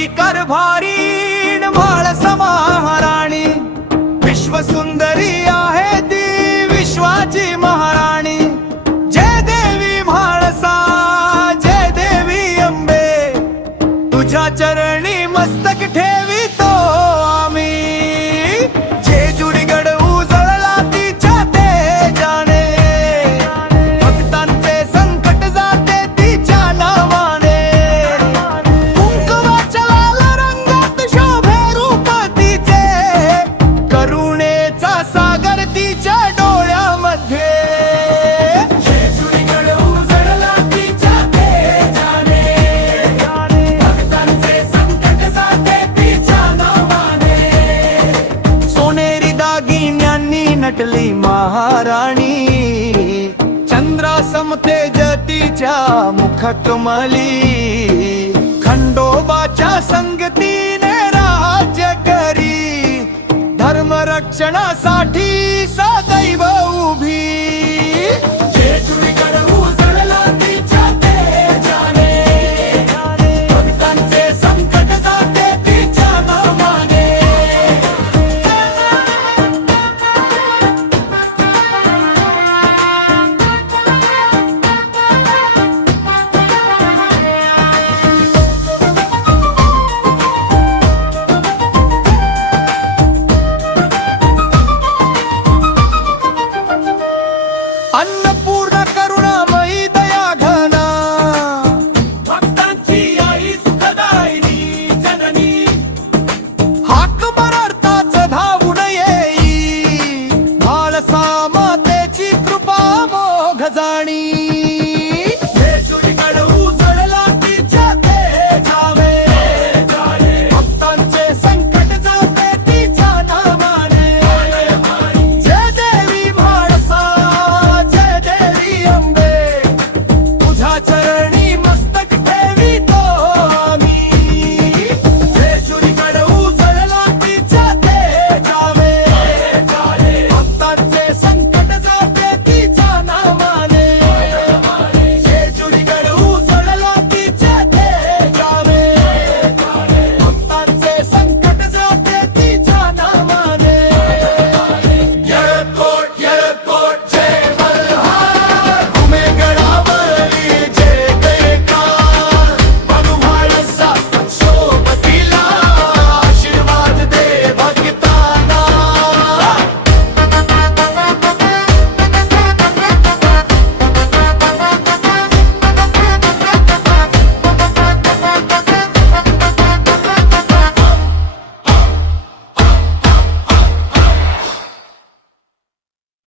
देवी कारभारी म्हाळसा महाराणी, विश्वसुंदरी आहे ती विश्वाची महाराणी। जय देवी म्हाळसा, जय देवी अंबे, तुझ्या चरणी मस्तक ठेवितो आम्ही। जेजुरीगड उजळला तिच्या तेजाने, भक्तांचे संकट जाते तिच्या नावाने। कुंकवाच्या लाल रंगात शोभे रूप तिचे, करुणेचा सागर तिच्या डोळ्यामध्ये। जेजुरीगड उजळला तिच्या तेजाने, भक्तांचे संकट जाते तिच्या नावाने। सोनेरी दागिन्यांनी नटली महाराणी, चंद्रासम तेजतीच्या मुखकमली। खंडोबाच्या संगतीने राज्य करी, धर्मरक्षणासाठी सदैव उभी। जेजुरीगड उजळला तिच्या तेजाने, भक्तांचे संकट जाते तिच्या नावाने। अन्नपूर्णा करुणामयी दया घना, भक्तांची आई सुखदायिनी जननी। हाक मरताच धावून येई, म्हाळसा मातेची कृपा मोघ जाणी।